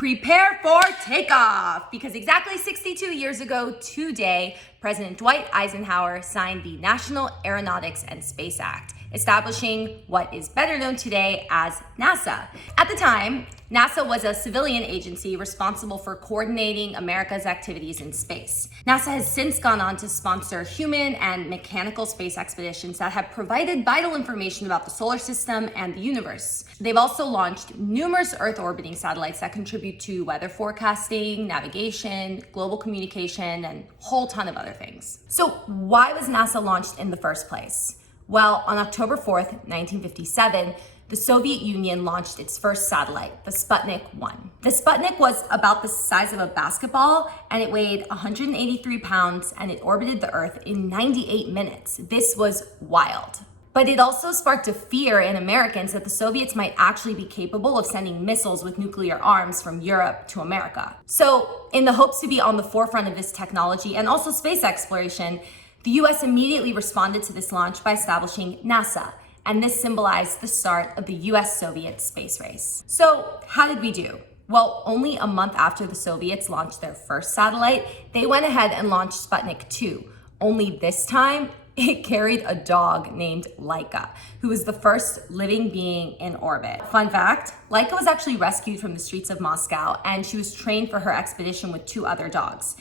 Prepare for takeoff, because exactly 62 years ago today, President Dwight Eisenhower signed the National Aeronautics and Space Act, establishing what is better known today as NASA. At the time, NASA was a civilian agency responsible for coordinating America's activities in space. NASA has since gone on to sponsor human and mechanical space expeditions that have provided vital information about the solar system and the universe. They've also launched numerous Earth orbiting satellites that contribute to weather forecasting, navigation, global communication, and a whole ton of other things. So why was NASA launched in the first place? Well, on October 4th, 1957, the Soviet Union launched its first satellite, the Sputnik 1. The Sputnik was about the size of a basketball, and it weighed 183 pounds, and it orbited the Earth in 98 minutes. This was wild. But it also sparked a fear in Americans that the Soviets might actually be capable of sending missiles with nuclear arms from Europe to America. So, in the hopes to be on the forefront of this technology and also space exploration, the US immediately responded to this launch by establishing NASA, and this symbolized the start of the US-Soviet space race. So, how did we do? Well, only a month after the Soviets launched their first satellite, they went ahead and launched Sputnik 2. Only this time, it carried a dog named Laika, who was the first living being in orbit. Fun fact, Laika was actually rescued from the streets of Moscow, and she was trained for her expedition with 2 other dogs.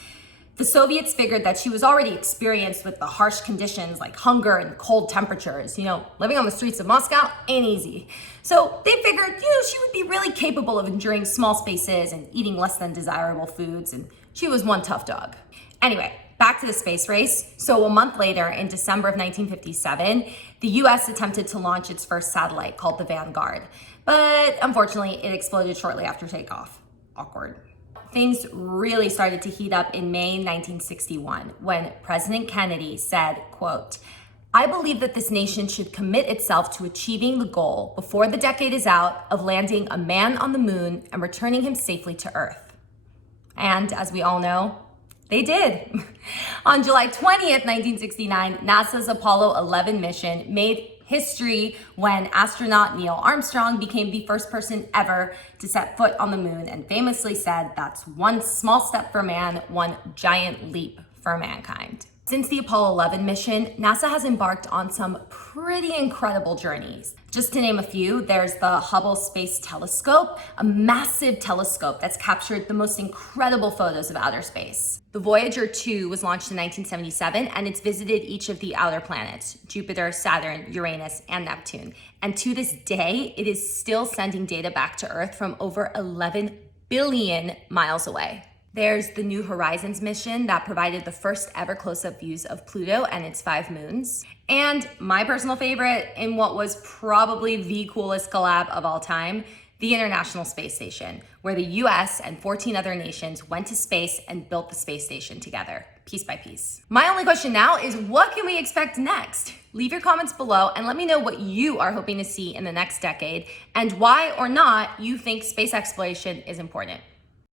The Soviets figured that she was already experienced with the harsh conditions like hunger and cold temperatures. Living on the streets of Moscow ain't easy. So they figured, she would be really capable of enduring small spaces and eating less than desirable foods, and she was one tough dog. Anyway, back to the space race. So a month later, in December of 1957, the US attempted to launch its first satellite called the Vanguard. But unfortunately, it exploded shortly after takeoff. Awkward. Things really started to heat up in May 1961 when President Kennedy said, quote, "I believe that this nation should commit itself to achieving the goal before the decade is out of landing a man on the moon and returning him safely to Earth." And as we all know, they did. On July 20th, 1969, NASA's Apollo 11 mission made history when astronaut Neil Armstrong became the first person ever to set foot on the moon and famously said, "That's one small step for man, one giant leap for mankind." Since the Apollo 11 mission, NASA has embarked on some pretty incredible journeys. Just to name a few, there's the Hubble Space Telescope, a massive telescope that's captured the most incredible photos of outer space. The Voyager 2 was launched in 1977, and it's visited each of the outer planets, Jupiter, Saturn, Uranus, and Neptune. And to this day, it is still sending data back to Earth from over 11 billion miles away. There's the New Horizons mission that provided the first ever close-up views of Pluto and its 5 moons. And my personal favorite, in what was probably the coolest collab of all time, the International Space Station, where the US and 14 other nations went to space and built the space station together, piece by piece. My only question now is, what can we expect next? Leave your comments below and let me know what you are hoping to see in the next decade and why or not you think space exploration is important.